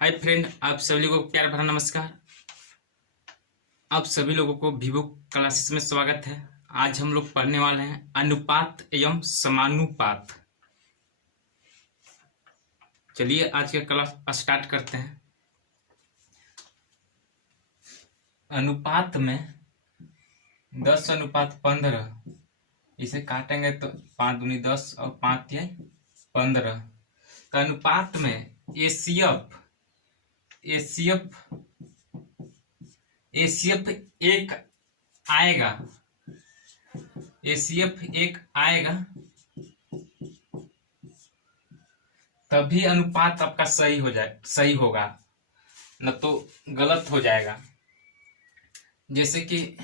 Hi friend, आप सभी लोगों को प्यार भरा नमस्कार। आप सभी लोगों को वीवो क्लासेस में स्वागत है। आज हम लोग पढ़ने वाले हैं अनुपात एवं समानुपात। चलिए आज का क्लास स्टार्ट करते हैं। अनुपात में 10:15, इसे काटेंगे तो 5 दूनी 10 और 5 तिहाई 15। तो अनुपात में एसीएफ एक आएगा, एसीएफ एक आएगा तभी अनुपात आपका सही होगा, न तो गलत हो जाएगा। जैसे कि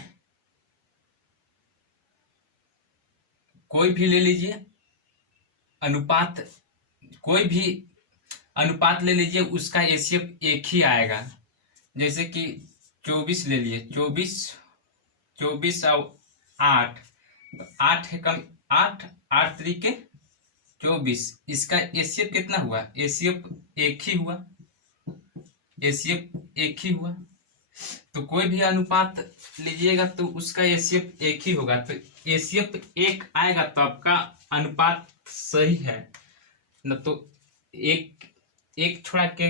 कोई भी ले लीजिए अनुपात, कोई भी अनुपात ले लीजिए, उसका एसीएफ एक ही आएगा। जैसे कि 24 ले लिए, 24 और 8, 8 है कम, 8 तरीके 24, इसका एसीएफ कितना हुआ? एसीएफ एक ही हुआ, एसीएफ एक ही हुआ। तो कोई भी अनुपात लीजिएगा तो उसका एसीएफ एक ही होगा। तो एसीएफ एक आएगा तो आपका अनुपात सही है, न तो एक छोड़ा के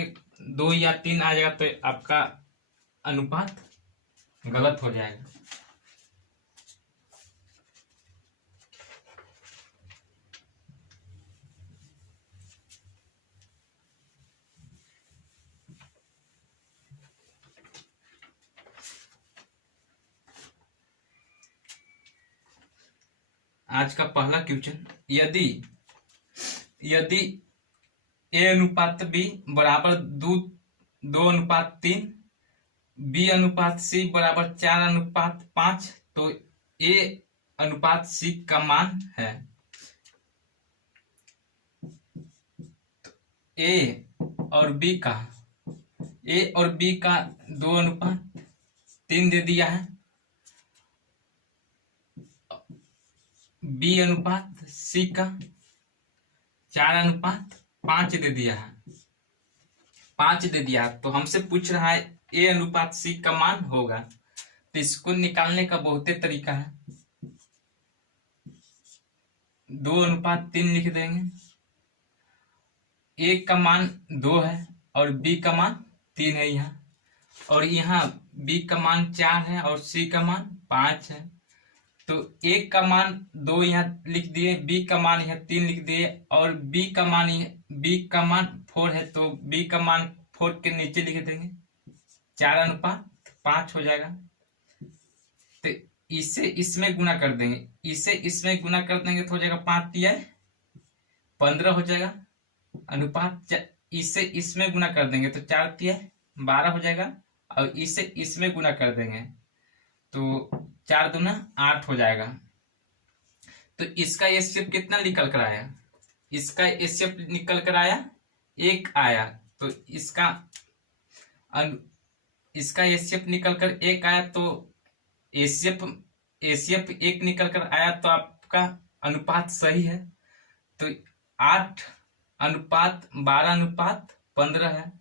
2 या 3 आ जाएगा तो आपका अनुपात गलत हो जाएगा। आज का पहला क्वेश्चन, यदि ए अनुपात बी बराबर 2:3, बी अनुपात सी बराबर 4:5, तो ए अनुपात सी का मान है। ए और बी का 2:3 दे दिया है, बी अनुपात सी का 4:5 दे दिया है, 5 दे दिया है। तो हमसे पूछ रहा है ए अनुपात सी का मान होगा। तो इसको निकालने का बहुत तरीका है। 2:3 लिख देंगे, ए का मान 2 है और बी का मान 3 है यहाँ, और यहाँ बी का मान 4 है और सी का मान 5 है। तो ए का मान 2 यहाँ लिख दिए, बी का मान यहाँ 3 लिख दिए, और बी का मान 4 है, तो बी का मान 4 के नीचे लिख देंगे, 4:5 हो जाएगा। तो इसे इसमें गुना कर देंगे, तो हो जाएगा 5 तिहाई 15 हो जाएगा अनुपात। इसे इसमें गुना कर देंगे तो 4 तिहाई 12 हो जाएगा, और इसे इसमें गुना कर देंगे तो 4 दूना 8 हो जाएगा। तो इसका एसीएफ कितना निकल कर आया? इसका एसीएफ निकल कर आया 1 आया। तो इसका एसीएफ निकल कर 1 आया, तो एसीएफ 1 निकल कर आया, तो आपका अनुपात सही है। तो 8:12:15 है,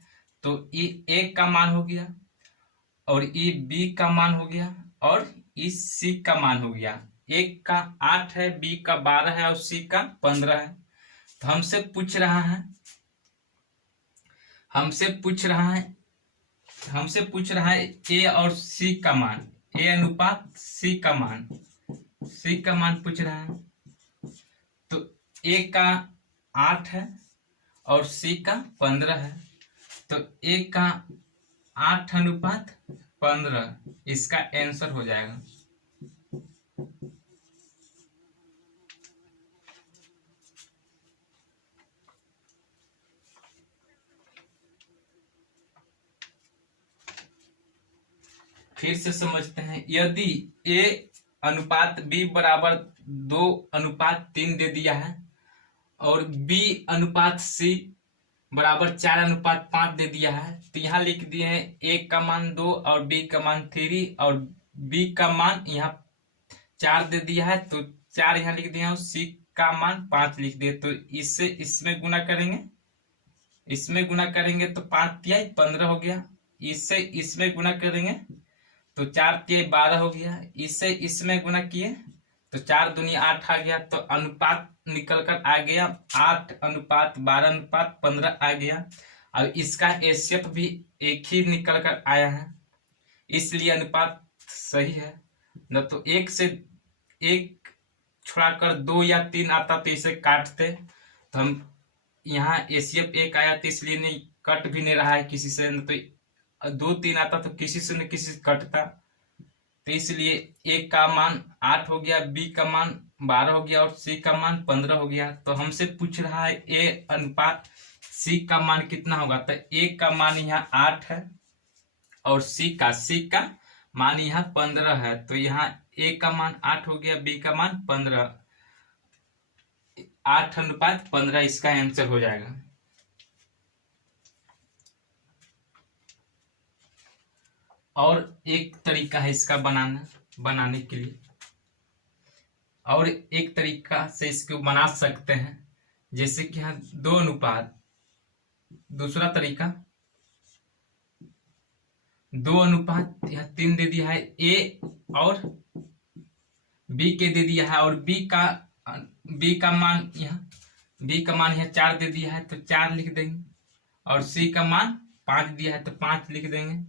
तो ई 1 का मान हो गया, और ई बी का मान हो गया, और इस सी का मान हो गया। 1 का 8 है, बी का 12 है, और सी का 15 है। तो हमसे पूछ रहा है ए और सी का मान, ए अनुपात सी का मान पूछ रहा है। तो ए का 8 है और सी का 15 है, तो ए का 8:15 इसका आंसर हो जाएगा। फिर से समझते हैं। यदि ए अनुपात बी बराबर 2:3 दे दिया है, और बी अनुपात सी बराबर 4:5 दे दिया है, तो यहाँ लिख दिए हैं ए का मान 2 और बी का मान 3, और बी का मान यहाँ 4 दे दिया है, तो 4 यहाँ लिख दिया, और सी का मान 5 लिख दिए। तो इससे इसमें गुना करेंगे इसमें गुना करेंगे तो 5×3 = 15 हो गया। इससे इसमें गुना करेंगे तो 4×3 = 12 हो गया। इससे इसमें गुना किए तो 4×2 = 8 आ गया। तो अनुपात निकल कर आ गया 8:12:15 आ गया। और इसका एचसीएफ भी एक ही निकल कर आया है, इसलिए अनुपात सही है। न तो एक से एक छुड़ाकर 2 या 3 आता तो इसे काटते, तो हम यहाँ एचसीएफ 1 आया तो इसलिए नहीं कट भी नहीं रहा है किसी से। न तो 2 3 आता तो किसी से न किसी से कटता, तो इसलिए एक का मान 8 हो गया, बी का मान 12 हो गया और सी का मान 15 हो गया। तो हमसे पूछ रहा है ए अनुपात सी का मान कितना होगा। तो ए का मान यहाँ 8 है और सी का मान यहाँ 15 है। तो यहाँ ए का मान 8 हो गया, बी का मान 15, 8:15 इसका आंसर हो जाएगा। और एक तरीका है इसका बनाने के लिए, और एक तरीका से इसको बना सकते हैं, जैसे कि यहाँ 2 अनुपात, दूसरा तरीका 2 अनुपात यहाँ 3 दे दिया है, ए और बी के दे दिया है, और बी का मान यहाँ 4 दे दिया है तो 4 लिख देंगे, और सी का मान 5 दिया है तो 5 लिख देंगे।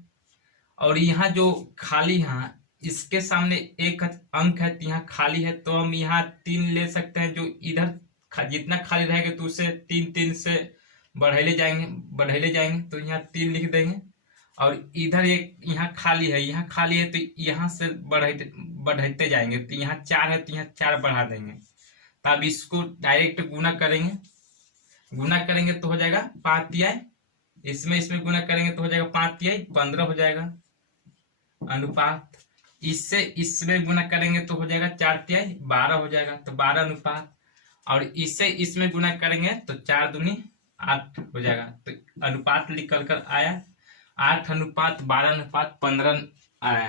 और यहाँ जो खाली यहाँ इसके सामने एक अंक है तो यहाँ खाली है, तो हम यहाँ 3 ले सकते हैं। जो इधर जितना खाली रहेगा तो उसे 3 से बढ़ाते जाएंगे तो यहाँ 3 लिख देंगे। और इधर एक यहाँ खाली है तो यहाँ से बढ़ाते जाएंगे, तो यहाँ 4 है तो यहाँ 4 बढ़ा देंगे। तब इसको डायरेक्ट गुना करेंगे तो हो जाएगा 5×3, इसमें गुना करेंगे तो हो जाएगा 5×3 = 15 हो जाएगा अनुपात। इससे इसमें गुना करेंगे तो हो जाएगा 4×3 = 12 हो जाएगा, तो 12 अनुपात। और इससे इसमें गुना करेंगे तो 4×2 = 8 हो जाएगा। तो अनुपात निकल कर आया 8:12:15 आया,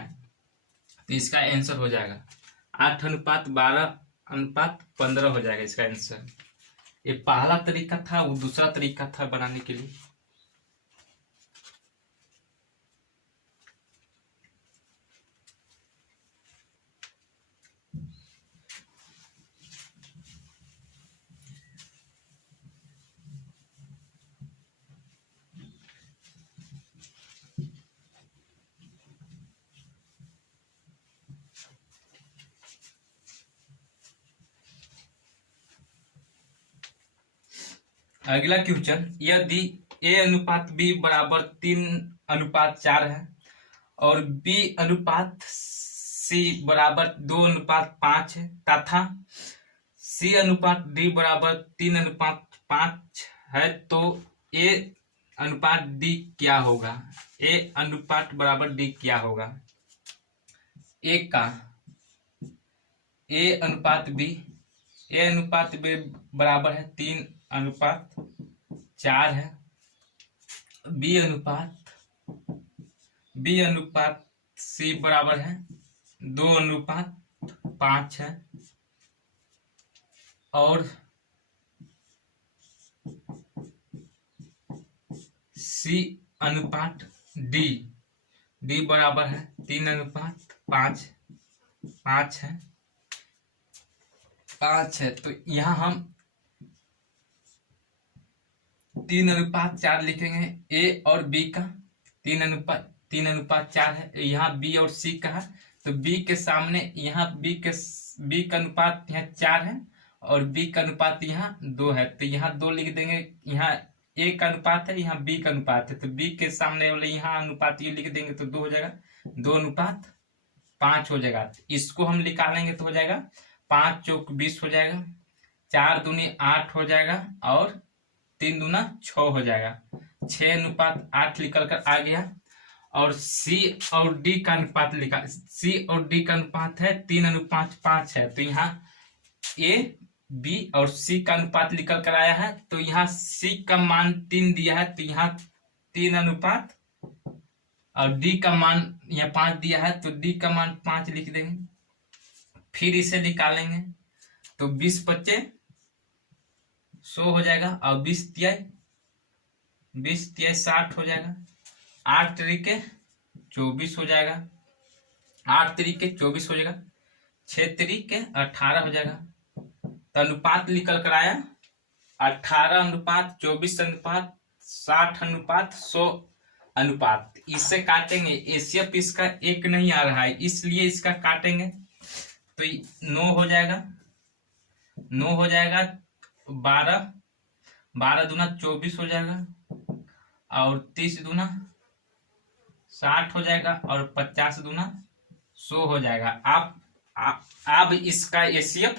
तो इसका आंसर हो जाएगा 8:12:15 हो जाएगा इसका आंसर। ये पहला तरीका था, वो दूसरा तरीका था बनाने के लिए। अगला क्वेश्चन, यदि a अनुपात b बराबर 3:4 है और b अनुपात c बराबर 2:5 है तथा c अनुपात d बराबर 3:5 है, तो a अनुपात d क्या होगा। a अनुपात बराबर d क्या होगा। a अनुपात b बराबर है 3:4 है। b अनुपात c बराबर है 2:5 है। और c अनुपात d बराबर है 3:5 है। तो यहाँ हम 3:4 लिखेंगे। a और b का 3:4 है, यहाँ b और c का है, तो b के सामने यहाँ b का अनुपात यहाँ 4 है और b का अनुपात यहाँ 2 है, तो यहाँ 2 लिख देंगे। यहाँ a का अनुपात है, यहाँ b का अनुपात है, तो b के सामने वाले यहाँ अनुपात ये लिख देंगे तो 2 हो जाएगा, 2:5 हो जाएगा। इसको हम निकालेंगे तो हो जाएगा 5 चौक 20 हो जाएगा, 4×2 = 8 हो जाएगा और 3×2 = 6 हो जाएगा। 6:8 निकल कर आ गया। और C और D का अनुपात C और D का अनुपात है 3:5 है, तो यहाँ A B और C का अनुपात निकल कर आया है। तो यहाँ C का मान 3 दिया है, तो यहाँ 3 अनुपात, और D का मान यहाँ 5 दिया है तो D का मान 5 लिख देंगे। फिर इसे निकालेंगे तो 20×5 = 100 हो जाएगा, और 20×3 = 20 तिया 60 हो जाएगा, 8 तरीके 24 हो जाएगा, 8 तरीके 24 हो जाएगा, 6 तरीके 18 हो जाएगा। तो अनुपात निकल कर आया 18:24:60:100 अनुपात। इससे काटेंगे, एसीएफ इसका 1 नहीं आ रहा है इसलिए इसका काटेंगे तो 9 हो जाएगा, 9 हो जाएगा, 12 12 दूना 24 हो जाएगा और 30 दूना 60 हो जाएगा और 50 दूना 100 हो जाएगा। अब इसका एसीएफ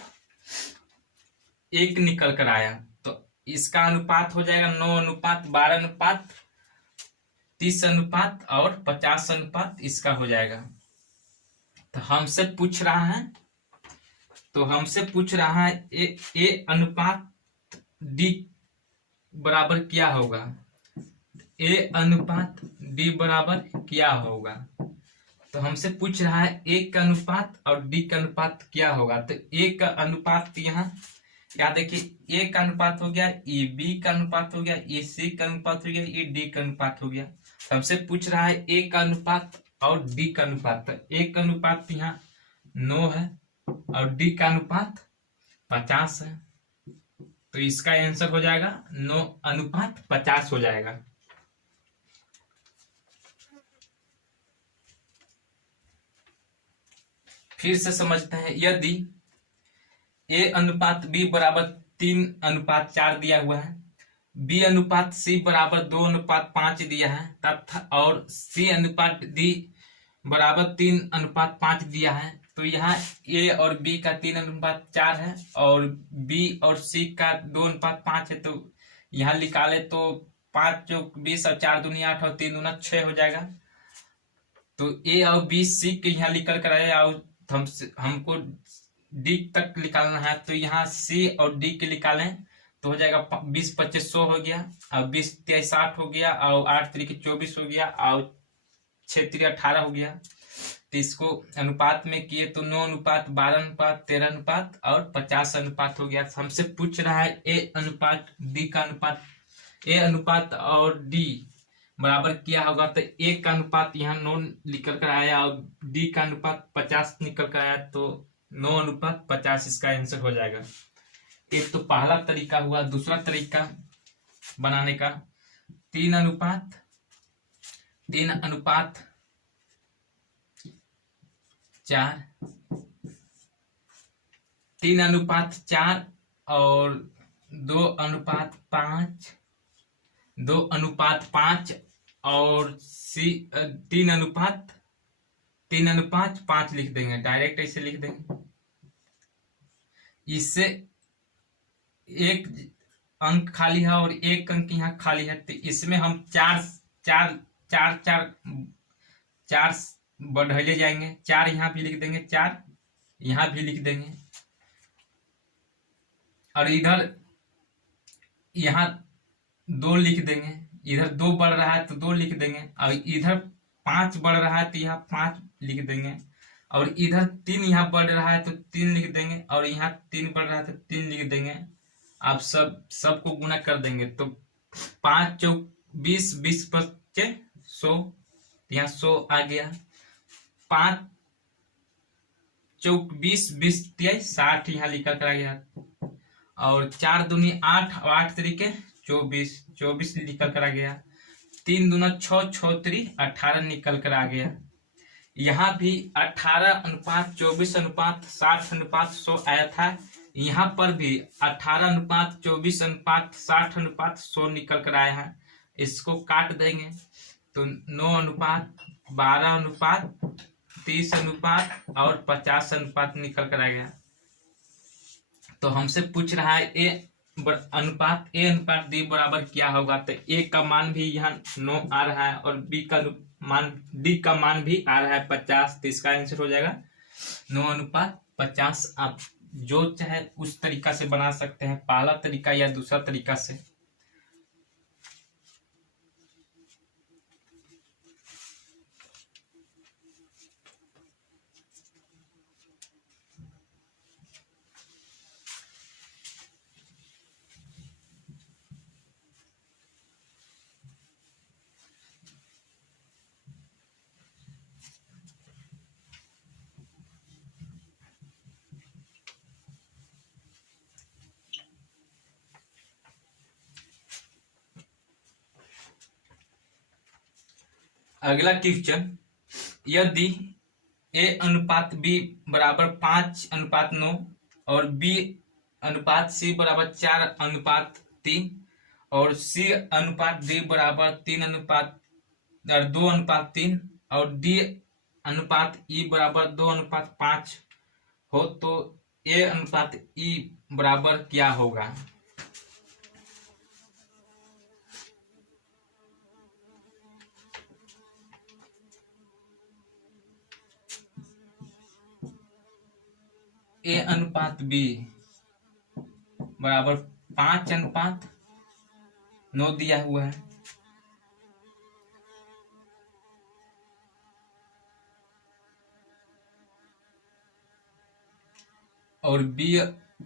1 निकल कर आया तो इसका अनुपात हो जाएगा 9:12:30 और 50 इसका हो जाएगा। तो हमसे पूछ रहा है ए अनुपात डी बराबर क्या होगा, ए अनुपात डी बराबर क्या होगा। तो हमसे पूछ रहा है ए का अनुपात और डी का अनुपात क्या होगा। तो ए का अनुपात यहाँ क्या देखिए, ए का अनुपात हो गया, ए बी का अनुपात हो गया, ए सी का अनुपात हो गया, ए डी का अनुपात हो गया। तो हमसे पूछ रहा है ए का अनुपात और डी का अनुपात। तो ए का अनुपात यहाँ 9 है और डी का अनुपात 50 है। तो इसका आंसर हो जाएगा 9:50 हो जाएगा। फिर से समझते हैं, यदि ए अनुपात बी बराबर 3:4 दिया हुआ है, बी अनुपात सी बराबर 2:5 दिया है तथा और सी अनुपात डी बराबर 3:5 दिया है, तो यहाँ ए और बी का 3:4 है और बी और सी का 2:5 है। तो यहाँ निकाले तो 5 चौक 20 और 4 दूनी 8 और 3 दूना 6 हो जाएगा। तो ए और बी सी के यहाँ निकल कर आए और हमको डी तक निकालना है। तो यहाँ सी और डी के निकालें तो हो जाएगा 20-25-100 हो गया और 20-23-60 हो गया और 8-3-24 हो गया और 6-3-18 हो गया। तो इसको अनुपात में किए तो 9:12:13 और 50 हो गया। हमसे पूछ रहा है ए अनुपात डी का अनुपात, ए अनुपात और डी बराबर क्या होगा। तो ए का अनुपात यहाँ 9 निकल कर आया और डी का अनुपात 50 निकल कर आया, तो 9:50 इसका आंसर हो जाएगा। एक तो पहला तरीका हुआ। दूसरा तरीका बनाने का 3:4 3:4 और 2:5 2:5 और 3:5 लिख देंगे, डायरेक्ट ऐसे लिख देंगे। इससे एक अंक खाली है और एक अंक यहाँ खाली है, तो इसमें हम चार बढ़ले जाएंगे। 4 यहाँ भी लिख देंगे, 4 यहाँ भी लिख देंगे और इधर यहाँ 2 लिख देंगे। इधर 2 बढ़ रहा है तो 2 लिख देंगे और इधर 5 बढ़ रहा है तो यहाँ 5 लिख देंगे और इधर 3 यहाँ बढ़ रहा है तो 3 लिख देंगे और यहाँ 3 बढ़ रहा है तो 3 लिख देंगे। आप सबको गुना कर देंगे तो 5 चौक 20, 20 पच्चे 100, यहाँ 100 आ गया। 5 चौक 20, 20 तिया 60 यहाँ लिखा कर आ गया और 4 दूनी 8 और 8 तरीके 24, 24 निकल कर आ गया। 3 दूना 6, 6 3 18 निकल कर आ गया। यहाँ भी 18:24:60:100 आया था। यहाँ पर भी 18:24:60:100 निकल कर आया है। इसको काट देंगे तो 9:12:30 और 50 निकल कर आ गया। तो हमसे पूछ रहा है ए अनुपात डी बराबर क्या होगा। तो ए का मान भी यहाँ 9 आ रहा है और डी का मान भी आ रहा है 50। तो इसका आंसर हो जाएगा 9:50। आप जो चाहे उस तरीका से बना सकते हैं, पहला तरीका या दूसरा तरीका से। अगला क्वेश्चन, यदि A अनुपात B बराबर 5:9 और B अनुपात C बराबर 4:3 और C अनुपात D बराबर 2:3 और D अनुपात E बराबर 2:5 हो तो A अनुपात E बराबर क्या होगा? A अनुपात B बराबर 5:9 दिया हुआ है और B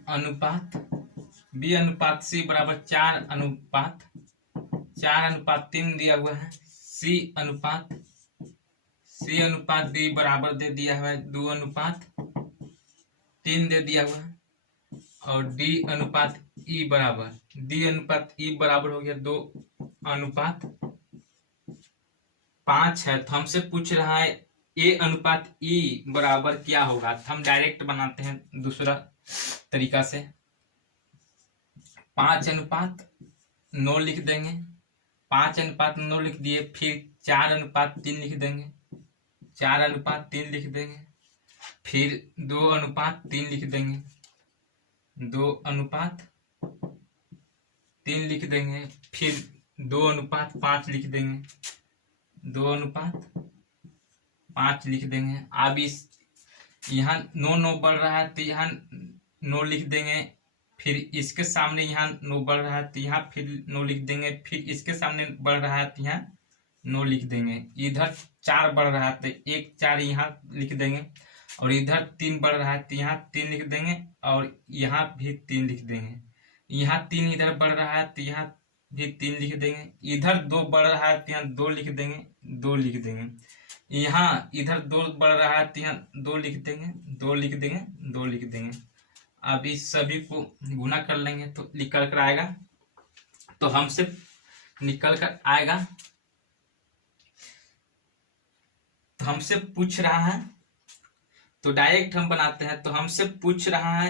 अनुपात C बराबर 4:3 दिया हुआ है। C अनुपात D बराबर दे दिया हुआ है 2:3 दे दिया हुआ है और D अनुपात E बराबर हो गया 2:5 है। तो हमसे पूछ रहा है A अनुपात E बराबर क्या होगा। तो हम डायरेक्ट बनाते हैं दूसरा तरीका से, 5:9 लिख देंगे, 5:9 लिख दिए, फिर 4:3 लिख देंगे, 4:3 लिख देंगे, फिर 2:3 लिख देंगे, 2:3 लिख देंगे, फिर 2:5 लिख देंगे, 2:5 लिख देंगे। अब इस यहाँ 9 बढ़ रहा है तो यहाँ 9 लिख देंगे, फिर इसके सामने यहाँ 9 बढ़ रहा है तो यहाँ फिर 9 लिख देंगे, फिर इसके सामने बढ़ रहा है तो यहाँ 9 लिख देंगे। इधर 4 बढ़ रहा है तो 1 4 यहाँ लिख देंगे और इधर 3 बढ़ रहा है तो यहाँ 3 लिख देंगे और यहाँ भी 3 लिख देंगे। यहाँ 3 इधर बढ़ रहा है तो यहाँ भी 3 लिख देंगे। इधर 2 बढ़ रहा है तो यहाँ 2 लिख देंगे, 2 लिख देंगे। यहाँ इधर 2 बढ़ रहा है तो यहाँ 2 लिख देंगे, 2 लिख देंगे, 2 लिख देंगे। अब इस सभी को गुना कर लेंगे तो निकल कर आएगा। तो हमसे निकल कर आएगा, तो हमसे पूछ रहा है तो डायरेक्ट हम बनाते हैं। तो हमसे पूछ रहा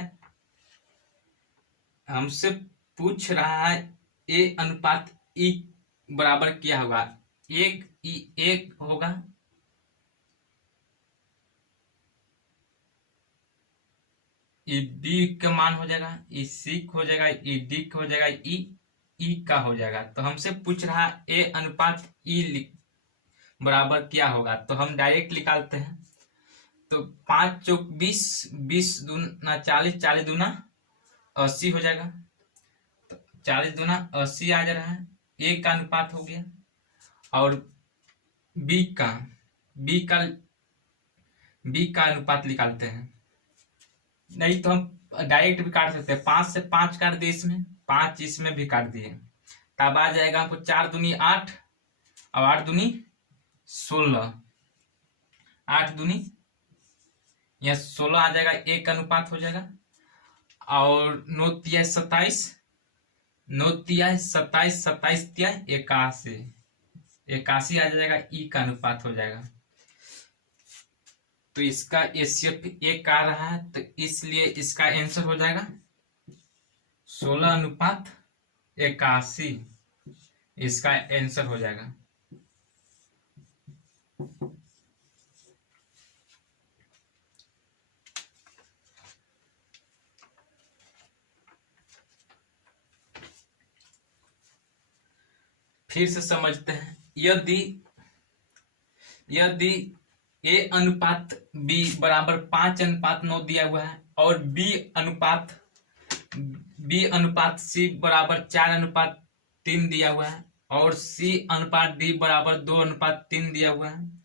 है A अनुपात E बराबर क्या होगा। एक होगा, E B का मान हो जाएगा, E C हो जाएगा, E D हो जाएगा, E का हो जाएगा। तो हमसे पूछ रहा है A अनुपात E बराबर क्या होगा। तो हम डायरेक्ट निकालते हैं। तो 5 चौक 20, 20 दूना 40, 40 दूना 80 हो जाएगा। तो 40 दूना 80 आ जा रहा है। A का अनुपात हो गया और B का अनुपात निकालते हैं। नहीं तो हम डायरेक्ट भी काट सकते हैं। 5 से 5 काट दिए, इसमें 5 इसमें भी काट दिए, तब आ जाएगा हमको 4 दूनी 8 और 8 दूनी 16, 8 दूनी यह 16 आ जाएगा। एक अनुपात हो जाएगा और 9 तिया 27, 9 तिया 27, 27 तिया 81, 81 आ जाएगा। ई का अनुपात हो जाएगा। तो इसका एचसीएफ 1 आ रहा है तो इसलिए इसका आंसर हो जाएगा 16:81। इसका आंसर हो जाएगा। फिर से समझते हैं। यदि A अनुपात B बराबर 5:9 दिया हुआ है और B अनुपात C बराबर 4:3 दिया हुआ है और C अनुपात D बराबर 2:3 दिया हुआ है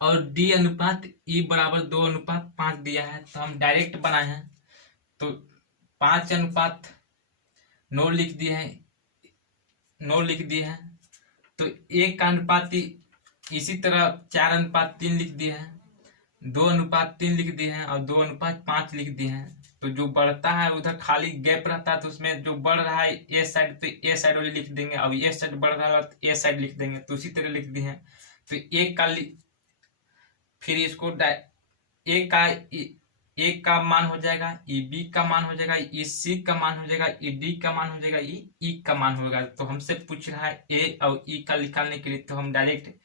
और D अनुपात E बराबर 2:5 दिया है। तो हम डायरेक्ट बनाए हैं। तो 5:9 लिख दिए हैं, 9 लिख दिए हैं। तो 1 का अनुपात इसी तरह 4:3 लिख दिए हैं, 2:3 लिख दिए हैं और 2:5 लिख दिए हैं। तो जो बढ़ता है उधर खाली गैप रहता है तो उसमें जो बढ़ रहा है ए साइड तो ए साइड वाली लिख देंगे, अब ए साइड बढ़ रहा है तो ए साइड लिख देंगे। तो उसी तरह लिख दिए हैं तो फिर इसको एक का मान हो जाएगा, ई बी का मान हो जाएगा, ई सी का मान हो जाएगा, ई डी का मान हो जाएगा, ई का मान होगा। तो हमसे पूछ रहा है ए और ई का निकालने के लिए, तो हम डायरेक्ट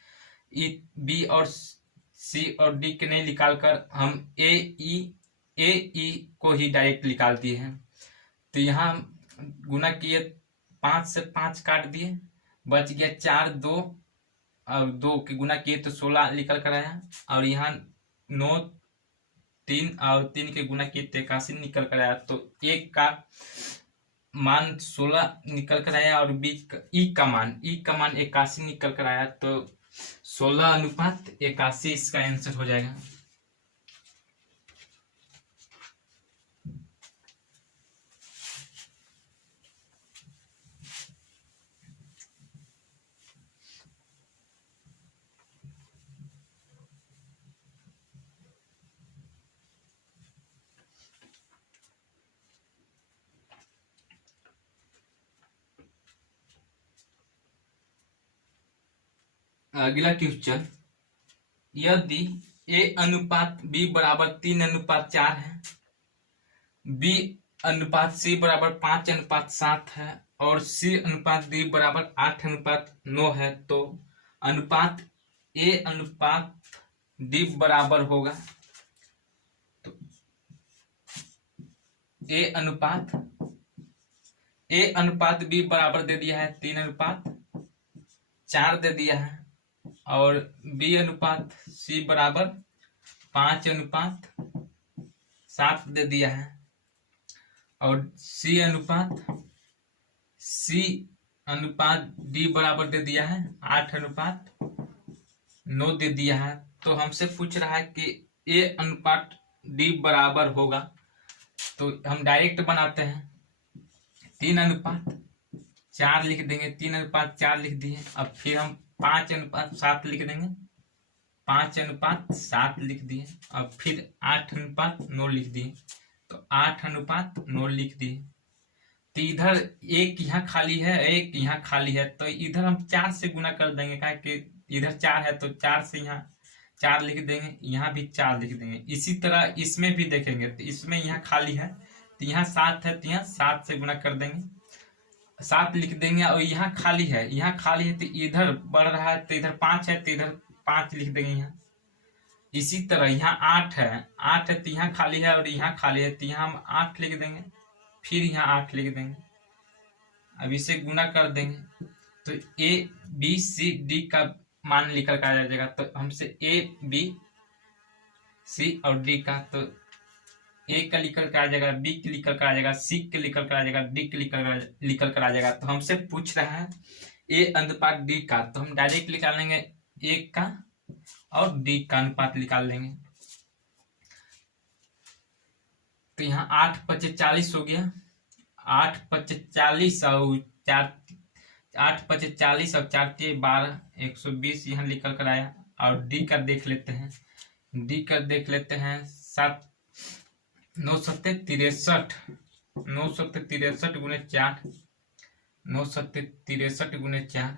ई बी और सी और डी के नहीं निकाल कर हम ए ई को ही डायरेक्ट निकाल दिए हैं। तो यहाँ गुना किए 5 से 5 काट दिए, बच गया 4, 2 और 2 के गुना किए तो 16 निकल कर आया। और यहाँ 9, 3 और 3 के गुना किए तो 81 निकल कर आया। तो एक का मान 16 निकल कर आया और ई का मान 81 निकल कर आया। तो 16:81 इसका आंसर हो जाएगा। अगला क्वेश्चन, यदि A अनुपात B बराबर 3:4 है, B अनुपात C बराबर 5:7 है और C अनुपात D बराबर 8:9 है, तो अनुपात A अनुपात D बराबर होगा। तो A अनुपात B बराबर दे दिया है 3:4 दे दिया है और B अनुपात C बराबर 5:7 दे दिया है और C अनुपात D बराबर दे दिया है 8:9 दे दिया है। तो हमसे पूछ रहा है कि A अनुपात D बराबर होगा, तो हम डायरेक्ट बनाते हैं 3:4 लिख देंगे, 3:4 लिख दिए। अब फिर हम 5:7 लिख देंगे, 5:7 लिख दिए। अब फिर 8:9 लिख दिए, तो 8:9 लिख दिए। तो इधर एक यहाँ खाली है, एक यहाँ खाली है, तो इधर हम 4 से गुना कर देंगे, क्या कि इधर 4 है तो 4 से यहाँ 4 लिख देंगे, यहाँ भी 4 लिख देंगे। इसी तरह इसमें भी देखेंगे तो इसमें यहाँ खाली है तो यहाँ 7 है तो यहाँ 7 से गुना कर देंगे, 7 लिख देंगे। और यहाँ खाली है तो इधर बढ़ रहा है तो इधर 5 है तो इधर 5 लिख देंगे यहाँ। इसी तरह यहाँ 8 है तो यहाँ खाली है और यहाँ खाली है तो यहाँ हम 8 लिख देंगे, फिर यहाँ 8 लिख देंगे। अब इसे गुना कर देंगे तो A B C D का मान निकल कर आ जाएगा। तो हमसे A B C और D का, तो A का निकल कर आ जाएगा, B के निकल कर आ जाएगा, C के निकल कर आ जाएगा, D के निकल कर आ जाएगा। तो हमसे पूछ रहा है A अनुपात D का, तो हम डायरेक्ट निकाल लेंगे A का और D का अनुपात निकाल लेंगे। तो यहाँ 8×5 = 40 हो गया, 8×5 और 4 8×5 और 4 × 12 120 यहाँ निकल कर आया। और डी का देख लेते हैं, 7 9 7 63 9 7 63 गुने 4 9 7 63 गुने 4।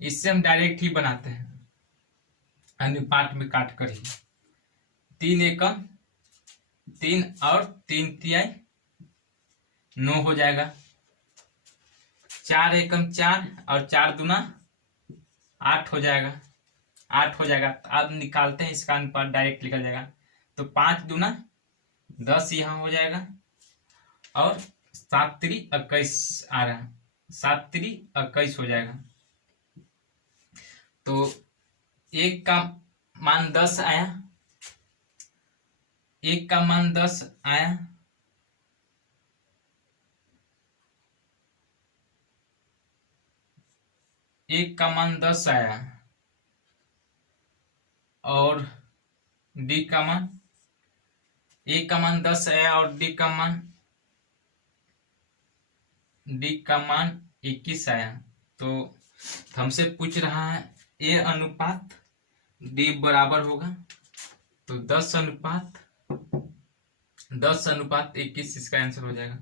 इससे हम डायरेक्ट ही बनाते हैं अनुपात में काट कर ही। 3 एकम 3 और 3 तिहाई 9 हो जाएगा, 4 एकम 4 और 4 दूना 8 हो जाएगा, 8 हो जाएगा। अब निकालते हैं इसका अनुपात, डायरेक्ट निकल जाएगा। तो 5 दूना 10 यहाँ हो जाएगा और 7 3 21 आ रहा है, 7 3 21 हो जाएगा। तो एक का मान 10 आया, एक का मान 10 आया, एक का मान 10 आया और डी का मान, एक का मान 10 आया और डी का मान 21 आया। तो हमसे पूछ रहा है ए अनुपात डी बराबर होगा, तो 10:21 इसका आंसर हो जाएगा।